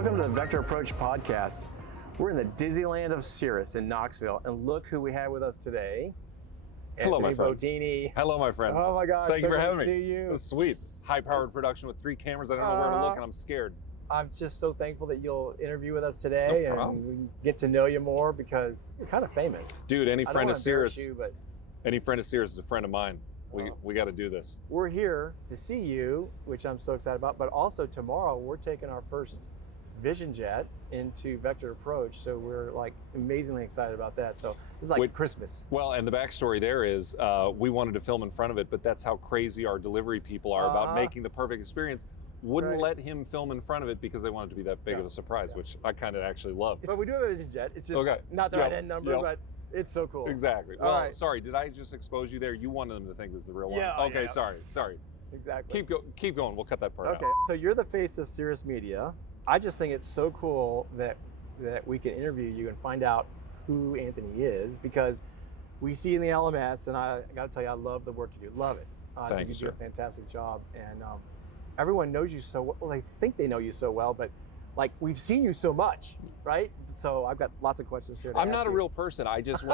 Welcome to the Vector Approach podcast. We're in the Disneyland of Cirrus in Knoxville, and look who we have with us today. Hello, Anthony my friend. Bottini. Hello, my friend. Oh my gosh, Thank you for having me. See you. That's sweet. High-powered production with 3 cameras. I don't know where to look, and I'm scared. I'm just so thankful that you'll interview with us today and we can get to know you more because you're kind of famous. Dude, any friend of Cirrus, but any friend of Cirrus is a friend of mine. We got to do this. We're here to see you, which I'm so excited about, but also tomorrow we're taking our first Vision Jet into Vector Approach, so we're like amazingly excited about that. So it's like Christmas. Well, and the backstory there is we wanted to film in front of it, but that's how crazy our delivery people are about making the perfect experience. Wouldn't let him film in front of it because they want it to be that big of a surprise, which I kind of actually love. But we do have a Vision Jet. It's just not the right end number, but it's so cool. Exactly. Well, sorry, did I just expose you there? You wanted them to think this is the real one. Okay, sorry. Exactly. Keep going. We'll cut that part out. Okay, so you're the face of Cirrus Media. I just think it's so cool that we can interview you and find out who Anthony is, because we see in the LMS, and I got to tell you, I love the work you do. Love it. Thank you, sir. You do a fantastic job, and everyone knows you so well. Well, they think they know you so well, but like we've seen you so much, right? So I've got lots of questions here. I'm not a real person. I just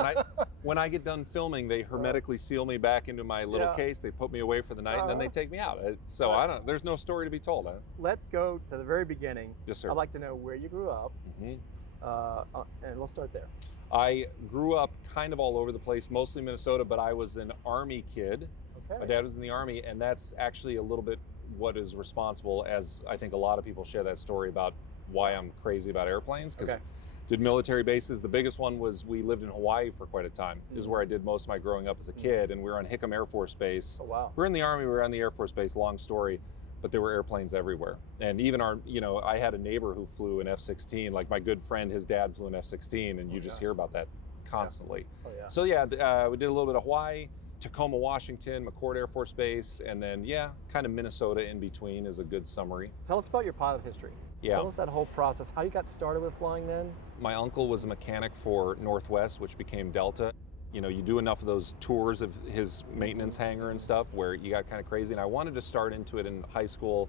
when I get done filming, they hermetically seal me back into my little case. They put me away for the night, and then they take me out. So I don't. There's no story to be told. Let's go to the very beginning. Yes, sir. I'd like to know where you grew up, and we'll start there. I grew up kind of all over the place, mostly Minnesota, but I was an Army kid. Okay. My dad was in the Army, and that's actually a little bit what is responsible, as I think a lot of people share that story about why I'm crazy about airplanes, because did military bases. The biggest one was we lived in Hawaii for quite a time. This is where I did most of my growing up as a kid, and we were on Hickam Air Force Base. Oh, wow. We were in the Army, we were on the Air Force Base, long story, but there were airplanes everywhere. And even I had a neighbor who flew an F-16, like my good friend, his dad flew an F-16, and you just hear about that constantly. Oh, yeah. So we did a little bit of Hawaii, Tacoma, Washington, McChord Air Force Base, and then, kind of Minnesota in between is a good summary. Tell us about your pilot history. Yeah. Tell us that whole process, how you got started with flying then. My uncle was a mechanic for Northwest, which became Delta. You do enough of those tours of his maintenance hangar and stuff where you got kind of crazy, and I wanted to start into it in high school.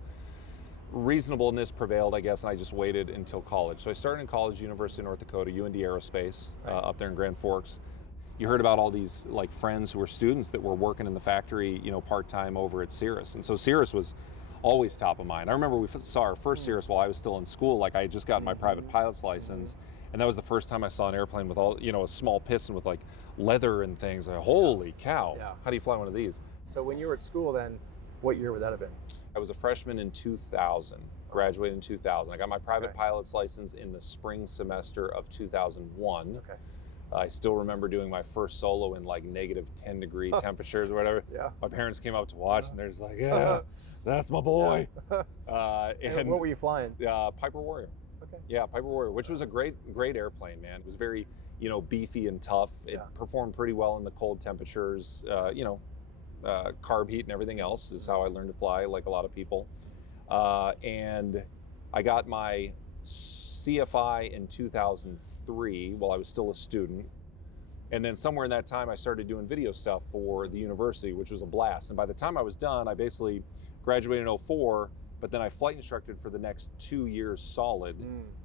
Reasonableness prevailed, I guess, and I just waited until college. So I started in college, University of North Dakota, UND Aerospace, up there in Grand Forks. You heard about all these like friends who were students that were working in the factory, part-time over at Cirrus. And so Cirrus was always top of mind. I remember we saw our first Cirrus while I was still in school. Like I had just gotten my private pilot's license, and that was the first time I saw an airplane with all, a small piston with like leather and things. Like, holy cow, how do you fly one of these? So when you were at school then, what year would that have been? I was a freshman in 2000, graduated in 2000. I got my private pilot's license in the spring semester of 2001. Okay. I still remember doing my first solo in like -10-degree temperatures or whatever. Yeah. My parents came out to watch, and they're just like, that's my boy. And what were you flying? Piper Warrior. Okay. Yeah, Piper Warrior, which was a great airplane, man. It was very, beefy and tough. It performed pretty well in the cold temperatures. Carb heat and everything else is how I learned to fly, like a lot of people. And I got my CFI in 2003 while I was still a student. And then somewhere in that time, I started doing video stuff for the university, which was a blast. And by the time I was done, I basically graduated in 2004, but then I flight instructed for the next 2 years solid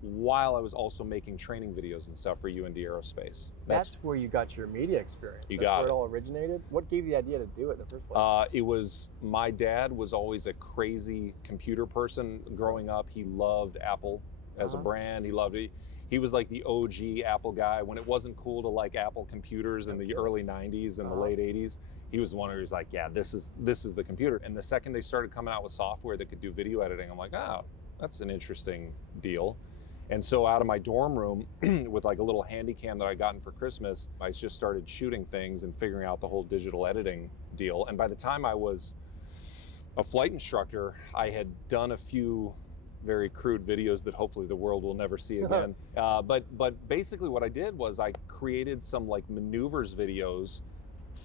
while I was also making training videos and stuff for UND Aerospace. That's where you got your media experience. That's where it all originated. What gave you the idea to do it in the first place? It was, my dad was always a crazy computer person growing up. He loved Apple as a brand. He loved it. He was like the OG Apple guy when it wasn't cool to like Apple computers in the early 90s and the late 80s. He was the one who was like, yeah, this is the computer. And the second they started coming out with software that could do video editing, I'm like, oh, that's an interesting deal. And so out of my dorm room with like a little handy cam that I gotten for Christmas, I just started shooting things and figuring out the whole digital editing deal. And by the time I was a flight instructor, I had done a few very crude videos that hopefully the world will never see again. But basically what I did was I created some like maneuvers videos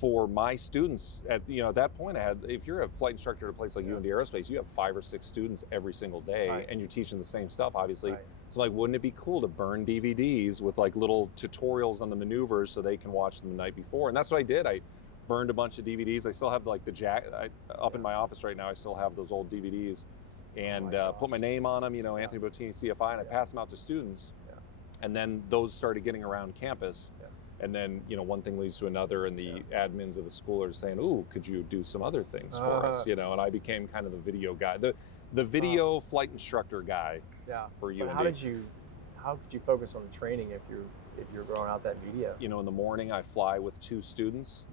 for my students. At that point I had, if you're a flight instructor at a place like UND Aerospace, you have 5 or 6 students every single day, and you're teaching the same stuff, obviously. So like, wouldn't it be cool to burn DVDs with like little tutorials on the maneuvers so they can watch them the night before? And that's what I did. I burned a bunch of DVDs. I still have like the jack up in my office right now. I still have those old DVDs. and gosh. put my name on them, you know, Anthony Bottini, CFI, and I passed them out to students. Yeah. And then those started getting around campus. Yeah. And then, you know, one thing leads to another, and the admins of the school are saying, "Ooh, could you do some other things for us?" You know, and I became kind of the video guy, the video flight instructor guy. Yeah. For you. How could you focus on the training if you're growing out that media? You know, in the morning I fly with 2 students,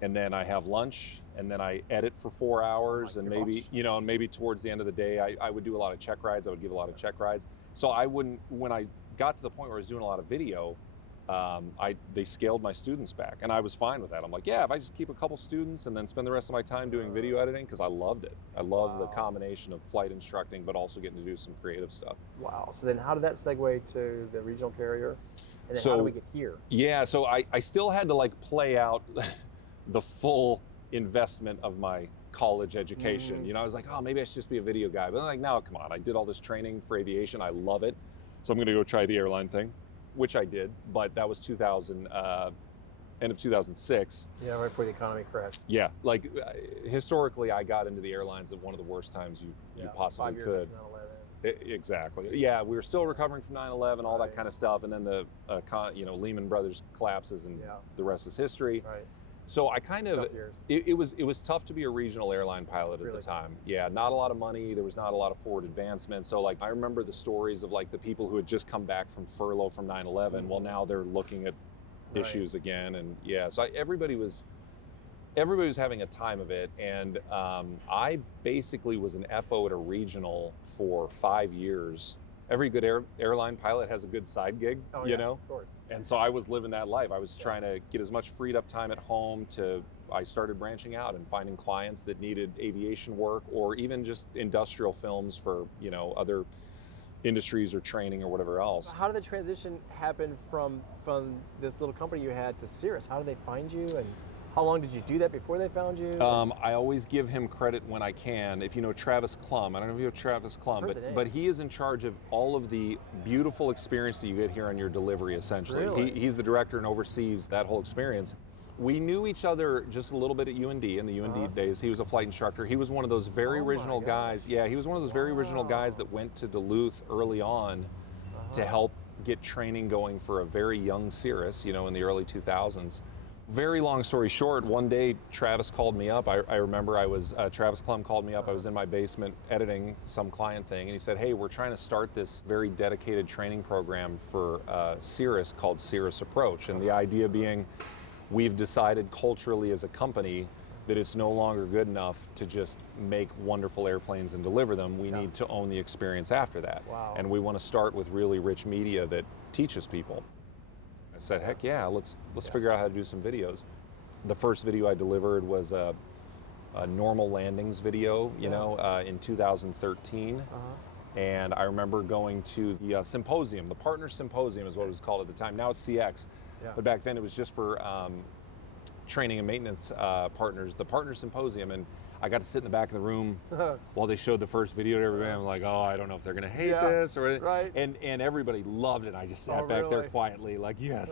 and then I have lunch, and then I edit for 4 hours, and maybe, you know, and maybe towards the end of the day, I would do a lot of check rides. I would give a lot of check rides. So I wouldn't, when I got to the point where I was doing a lot of video, they scaled my students back, and I was fine with that. I'm like, yeah, if I just keep a couple students and then spend the rest of my time doing video editing, because I loved it. I love the combination of flight instructing, but also getting to do some creative stuff. Wow. So then how did that segue to the regional carrier? And then how do we get here? Yeah, so I still had to like play out the full investment of my college education. You know, I was like, oh, maybe I should just be a video guy. But I'm like, no, come on. I did all this training for aviation. I love it. So I'm going to go try the airline thing, which I did. But that was end of 2006. Yeah, right before the economy crashed. Yeah, like historically, I got into the airlines at one of the worst times you possibly 5 years could. After 9/11. Exactly. Yeah, we were still recovering from 9/11, all that kind of stuff, and then the Lehman Brothers collapses, and the rest is history. Right. So I kind of it was tough to be a regional airline pilot at the time. Yeah, not a lot of money. There was not a lot of forward advancement. So like I remember the stories of like the people who had just come back from furlough from 9/11. Well, now they're looking at issues again, and so everybody was having a time of it, and I basically was an FO at a regional for 5 years. Every good airline pilot has a good side gig, you know? Of course. And so I was living that life. I was trying to get as much freed up time at home I started branching out and finding clients that needed aviation work, or even just industrial films for, you know, other industries or training or whatever else. How did the transition happen from this little company you had to Cirrus? How did they find you, and how long did you do that before they found you? I always give him credit when I can. If you know Travis Klum, I don't know if you know Travis Klum, but he is in charge of all of the beautiful experience that you get here on your delivery, essentially. Really? He's the director and oversees that whole experience. We knew each other just a little bit at UND, in the UND days. He was a flight instructor. He was one of those very original guys. Yeah, he was one of those very original guys that went to Duluth early on to help get training going for a very young Cirrus, you know, in the early 2000s. Very long story short, one day Travis called me up. I remember Travis Klum called me up. I was in my basement editing some client thing, and he said, hey, we're trying to start this very dedicated training program for Cirrus called Cirrus Approach. And the idea being, we've decided culturally as a company that it's no longer good enough to just make wonderful airplanes and deliver them. We need to own the experience after that. Wow. And we want to start with really rich media that teaches people. I said, heck yeah, let's figure out how to do some videos. The first video I delivered was a normal landings video, you know, in 2013. And I remember going to the symposium. The Partner Symposium is what it was called at the time. Now it's CX. But back then it was just for training and maintenance partners, the Partner Symposium. And I got to sit in the back of the room while they showed the first video to everybody. I'm like, oh, I don't know if they're going to hate this. And everybody loved it. I just sat back there quietly like, yes,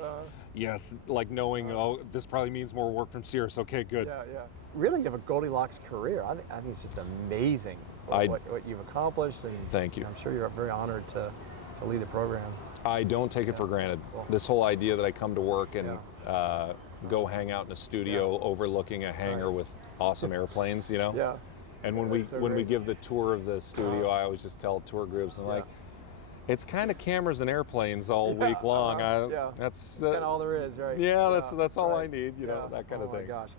like knowing, oh, this probably means more work from Cirrus. Okay, good. Really, you have a Goldilocks career. I think it's just amazing what you've accomplished. And thank you. I'm sure you're very honored to lead the program. I don't take it for granted. Cool. This whole idea that I come to work and go hang out in a studio overlooking a hangar with awesome airplanes, you know? And when we give the tour of the studio, I always just tell tour groups, I'm like, it's kind of cameras and airplanes all week long. That's kind of all there is, right? Yeah, that's all I need, you know, that kind of thing. Oh my gosh.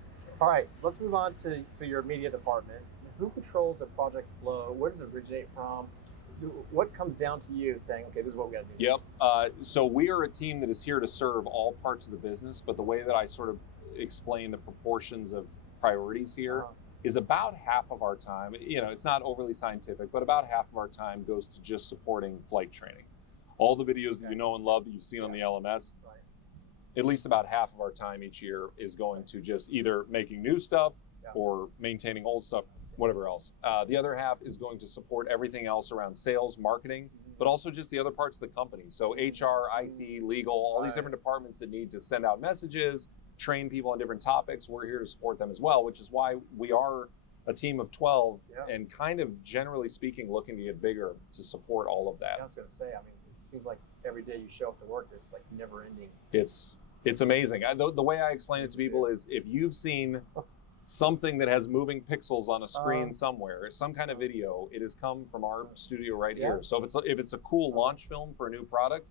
All right, let's move on to your media department. Who controls the project flow? Where does it originate from? What comes down to you saying, okay, this is what we got to do? Yep. So we are a team that is here to serve all parts of the business, but the way that I sort of explain the proportions of priorities here is about half of our time, you know, it's not overly scientific, but about half of our time goes to just supporting flight training. All the videos that you know and love that you've seen on the LMS, at least about half of our time each year is going to just either making new stuff or maintaining old stuff, whatever else. The other half is going to support everything else around sales, marketing, but also just the other parts of the company. So HR, IT, legal, all these different departments that need to send out messages, train people on different topics. We're here to support them as well, which is why we are a team of 12 and kind of generally speaking looking to get bigger to support all of that. I was going to say, I mean, it seems like every day you show up to work, there's like never ending. It's amazing. The way I explain it to people is if you've seen something that has moving pixels on a screen somewhere, some kind of video, it has come from our studio right here. So if it's a cool launch film for a new product,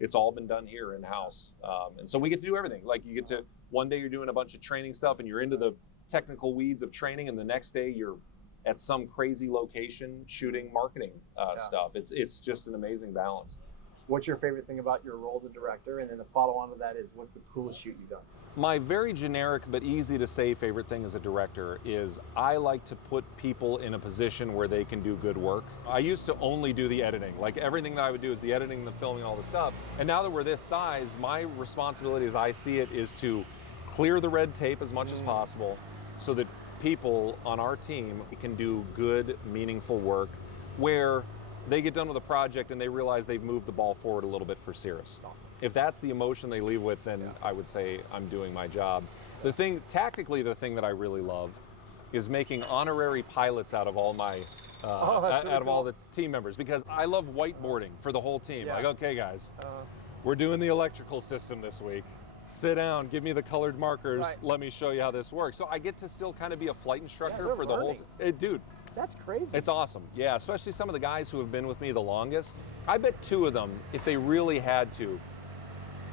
it's all been done here in-house. And so we get to do everything. Like you get to, one day you're doing a bunch of training stuff and you're into the technical weeds of training, and the next day you're at some crazy location shooting marketing stuff. It's just an amazing balance. What's your favorite thing about your role as a director? And then the follow-on to that is, what's the coolest shoot you've done? My very generic but easy to say favorite thing as a director is I like to put people in a position where they can do good work. I used to only do the editing. Like everything that I would do is the editing, the filming, all the stuff. And now that we're this size, my responsibility as I see it is to clear the red tape as much as possible so that people on our team can do good, meaningful work where they get done with a project and they realize they've moved the ball forward a little bit for Cirrus. Awesome. If that's the emotion they leave with, then I would say I'm doing my job. Tactically, the thing that I really love is making honorary pilots out of all my, all the team members, because I love whiteboarding for the whole team. Like, okay guys, we're doing the electrical system this week. Sit down, give me the colored markers, let me show you how this works. So I get to still kind of be a flight instructor for the whole, dude. That's crazy. It's awesome. Yeah, especially some of the guys who have been with me the longest. I bet 2 of them, if they really had to,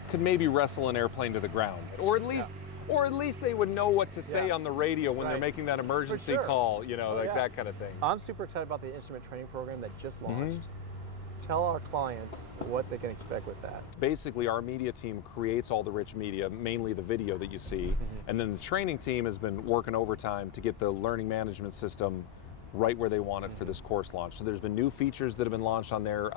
could maybe wrestle an airplane to the ground. Or at least they would know what to say on the radio when they're making that emergency call, you know, that kind of thing. I'm super excited about the instrument training program that just launched. Tell our clients what they can expect with that. Basically, our media team creates all the rich media, mainly the video that you see, and then the training team has been working overtime to get the learning management system right where they want it for this course launch. So there's been new features that have been launched on there,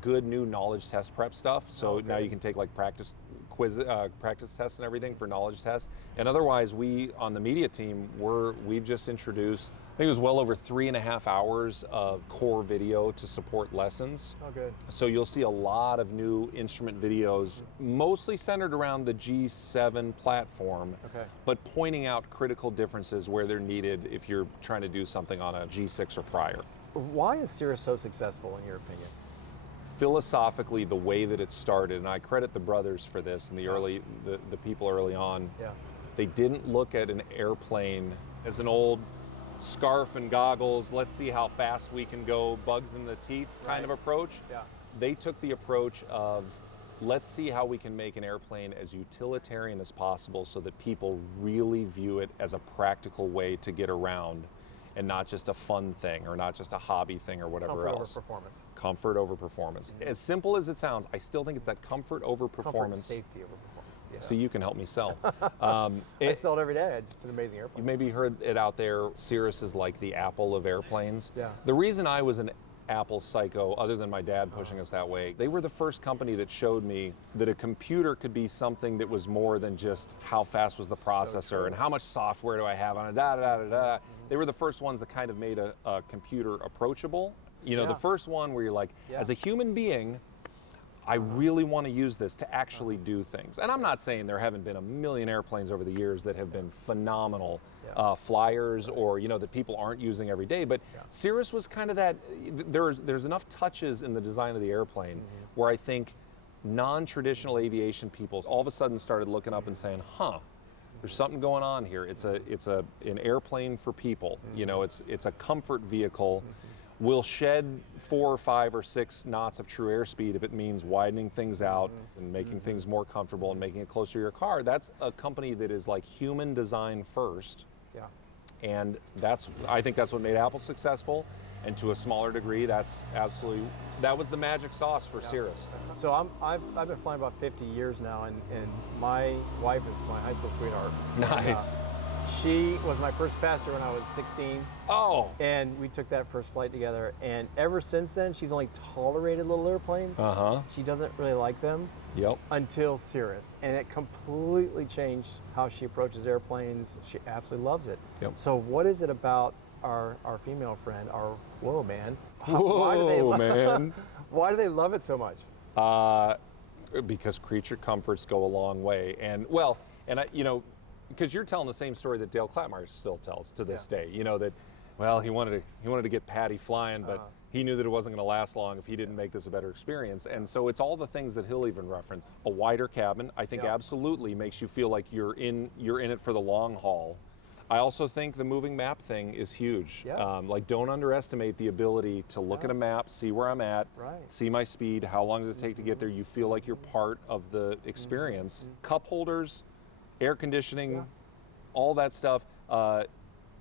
good new knowledge test prep stuff. So now you can take like practice tests and everything for knowledge tests. And otherwise, we on the media team, we've just introduced, I think it was well over 3.5 hours of core video to support lessons. Oh, good. So you'll see a lot of new instrument videos, mostly centered around the G7 platform, but pointing out critical differences where they're needed if you're trying to do something on a G6 or prior. Why is Cirrus so successful in your opinion? Philosophically, the way that it started, and I credit the brothers for this and the people early on, they didn't look at an airplane as an old scarf and goggles, let's see how fast we can go, bugs in the teeth kind of approach. They took the approach of, let's see how we can make an airplane as utilitarian as possible so that people really view it as a practical way to get around and not just a fun thing or not just a hobby thing or whatever else. Comfort over performance. Comfort over performance. As simple as it sounds, I still think it's that comfort over performance. Comfort and safety over performance. So you can help me sell. I sell it every day. It's an amazing airplane. You maybe heard it out there, Cirrus is like the Apple of airplanes. Yeah. The reason I was an Apple psycho, other than my dad pushing us that way, they were the first company that showed me that a computer could be something that was more than just how fast was the processor and how much software do I have on it, They were the first ones that kind of made a computer approachable. You know, the first one where you're like, as a human being, I really want to use this to actually do things. And I'm not saying there haven't been a million airplanes over the years that have been phenomenal flyers or, you know, that people aren't using every day. But Cirrus was kind of that, there's enough touches in the design of the airplane where I think non-traditional aviation people all of a sudden started looking up and saying, there's something going on here. It's an airplane for people. You know, it's a comfort vehicle. We'll shed 4 or 5 or 6 knots of true airspeed if it means widening things out and making things more comfortable and making it closer to your car. That's a company that is like human design first. And I think that's what made Apple successful. And to a smaller degree, that was the magic sauce for Cirrus. So I've been flying about 50 years now, and my wife is my high school sweetheart. Nice. She was my first passenger when I was 16. Oh. And we took that first flight together. And ever since then, she's only tolerated little airplanes. She doesn't really like them. Until Cirrus. And it completely changed how she approaches airplanes. She absolutely loves it. So what is it about our female friend, our whoa man? Why do they love it so much? Because creature comforts go a long way. And you know, because you're telling the same story that Dale Clapmeyer still tells to this day. You know, that Well, he wanted to get Patty flying, but he knew that it wasn't going to last long if he didn't make this a better experience. And so it's all the things that he'll even reference. A wider cabin, I think, absolutely makes you feel like you're in it for the long haul. I also think the moving map thing is huge. Like, don't underestimate the ability to look at a map, see where I'm at, see my speed, how long does it take to get there. You feel like you're part of the experience. Cup holders, air conditioning, all that stuff.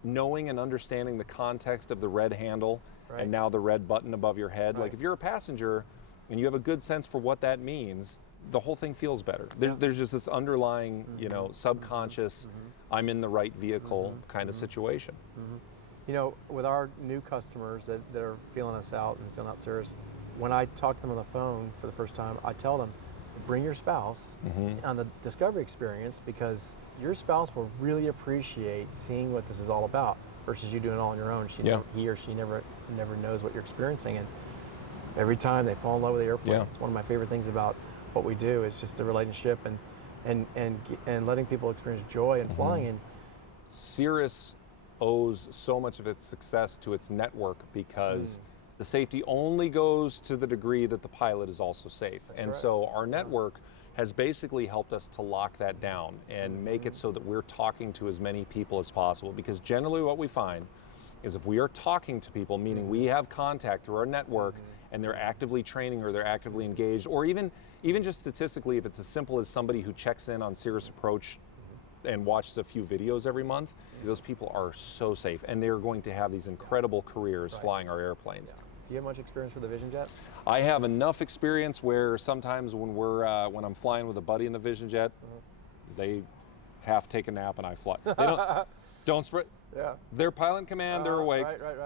Knowing and understanding the context of the red handle and now the red button above your head. Like, if you're a passenger and you have a good sense for what that means, the whole thing feels better. There's just this underlying, you know, subconscious, I'm in the right vehicle kind of situation. You know, with our new customers that are feeling us out and feeling out Cirrus, when I talk to them on the phone for the first time, I tell them, bring your spouse on the discovery experience, because your spouse will really appreciate seeing what this is all about versus you doing it all on your own. He or she never knows what you're experiencing, and every time they fall in love with the airplane. It's one of my favorite things about what we do is just the relationship and letting people experience joy in flying. And Cirrus owes so much of its success to its network, because the safety only goes to the degree that the pilot is also safe. So our network has basically helped us to lock that down and make it so that we're talking to as many people as possible. Because generally what we find is if we are talking to people, meaning we have contact through our network and they're actively training or they're actively engaged, or even just statistically, if it's as simple as somebody who checks in on Cirrus Approach and watches a few videos every month, those people are so safe, and they're going to have these incredible careers flying our airplanes. Do you have much experience with the Vision Jet? I have enough experience where sometimes when when I'm flying with a buddy in the Vision Jet, they half take a nap and I fly. They don't spread. They're pilot in command, they're awake.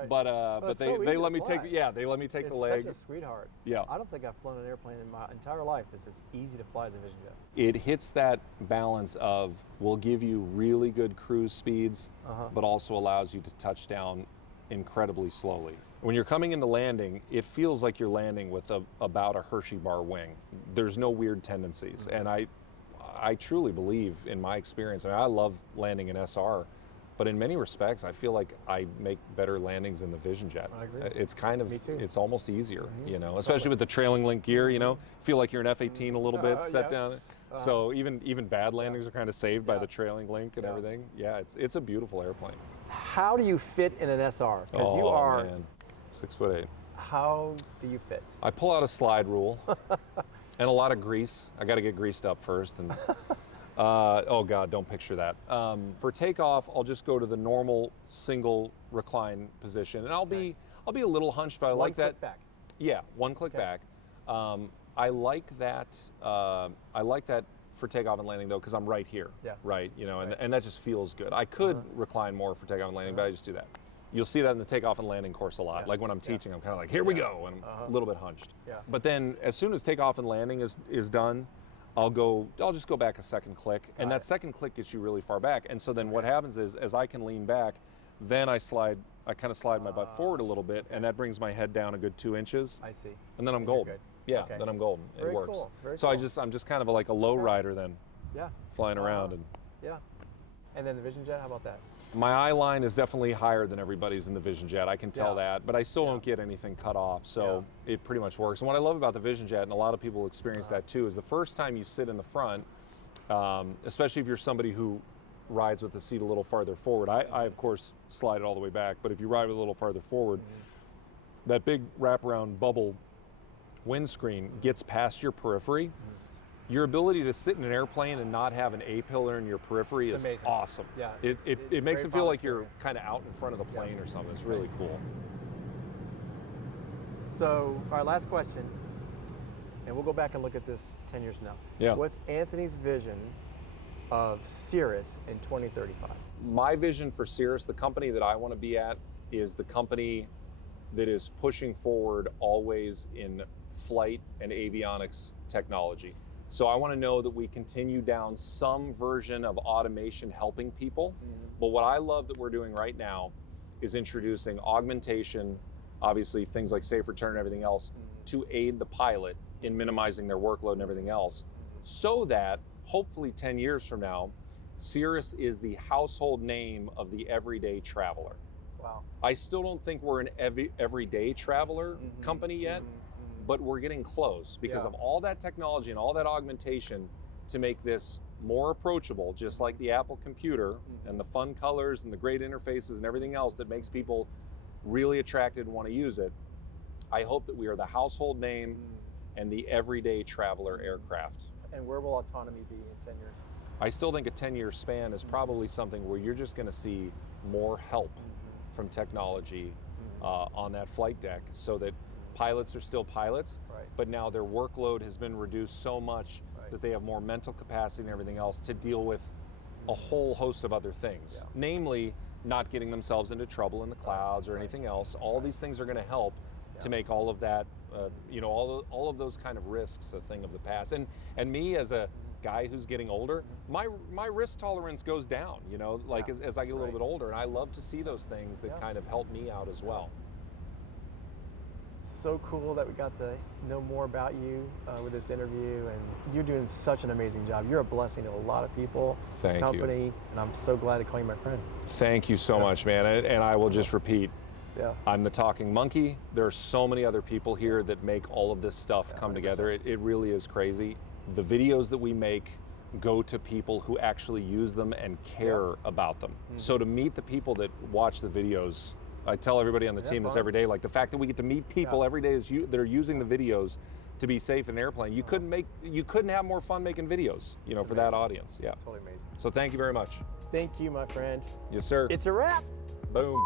But they let me take the leg. It's such a sweetheart. I don't think I've flown an airplane in my entire life that's as easy to fly as a Vision Jet. It hits that balance of will give you really good cruise speeds, but also allows you to touch down incredibly slowly. When you're coming into landing, it feels like you're landing with about a Hershey bar wing. There's no weird tendencies. And I truly believe, in my experience, I love landing in SR, but in many respects, I feel like I make better landings in the Vision Jet. I agree. It's kind of, Me too. it's almost easier, you know, especially with the trailing link gear, you know, feel like you're in F-18 a little bit, set down. So even bad landings are kind of saved by the trailing link and everything. It's a beautiful airplane. How do you fit in an SR? Because you are, man. 6'8". How do you fit? I pull out a slide rule and a lot of grease. I got to get greased up first. And oh God, don't picture that. For takeoff, I'll just go to the normal single recline position, and I'll be a little hunched, but I like that. One click back. Yeah, one click back. I like that. I like that for takeoff and landing though, because I'm right here. Right. You know, and that just feels good. I could recline more for takeoff and landing, but I just do that. You'll see that in the takeoff and landing course a lot. Like when I'm teaching, I'm kind of like, here we go, and I'm a little bit hunched. But then as soon as takeoff and landing is done, I'll just go back a second click, and that second click gets you really far back. And so then what happens is, as I can lean back, then I kind of slide my butt forward a little bit, and that brings my head down a good 2 inches. I see. And then I'm golden. Then I'm golden. Very it works. Cool. Very so cool. I'm just kind of like a low rider then. Flying around and. And then the Vision Jet, how about that? My eye line is definitely higher than everybody's in the Vision Jet. I can tell that, but I still don't get anything cut off, so it pretty much works. And what I love about the Vision Jet, and a lot of people experience that too, is the first time you sit in the front, especially if you're somebody who rides with the seat a little farther forward. I of course slide it all the way back, but if you ride with a little farther forward, that big wraparound bubble windscreen gets past your periphery. Your ability to sit in an airplane and not have an A-pillar in your periphery is amazing. Awesome. It makes it feel like you're kind of out in front of the plane or something. It's really cool. So, our last question, and we'll go back and look at this 10 years from now. What's Anthony's vision of Cirrus in 2035? My vision for Cirrus, the company that I want to be at, is the company that is pushing forward always in flight and avionics technology. So I want to know that we continue down some version of automation helping people. But what I love that we're doing right now is introducing augmentation, obviously things like safe return and everything else, to aid the pilot in minimizing their workload and everything else, so that hopefully 10 years from now, Cirrus is the household name of the everyday traveler. Wow. I still don't think we're an everyday traveler company yet, but we're getting close because of all that technology and all that augmentation to make this more approachable, just like the Apple computer and the fun colors and the great interfaces and everything else that makes people really attracted and want to use it. I hope that we are the household name and the everyday traveler aircraft. And where will autonomy be in 10 years? I still think a 10-year span is probably something where you're just going to see more help from technology on that flight deck, so that pilots are still pilots, but now their workload has been reduced so much that they have more mental capacity and everything else to deal with a whole host of other things, namely not getting themselves into trouble in the clouds or anything else. All these things are going to help to make all of that, you know, all of those kind of risks a thing of the past. And me as a guy who's getting older, my risk tolerance goes down, you know, like as I get a little bit older, and I love to see those things that kind of help me out as well. So cool that we got to know more about you with this interview, and you're doing such an amazing job. You're a blessing to a lot of people, this company, and I'm so glad to call you my friend. Thank you so much, man. And I will just repeat, I'm the talking monkey. There are so many other people here that make all of this stuff come together. It really is crazy. The videos that we make go to people who actually use them and care about them. So to meet the people that watch the videos, I tell everybody on the team this every day, like the fact that we get to meet people every day that are using the videos to be safe in an airplane. You couldn't have more fun making videos, you know, for that audience. Yeah. It's totally amazing. So thank you very much. Thank you, my friend. Yes, sir. It's a wrap. Boom.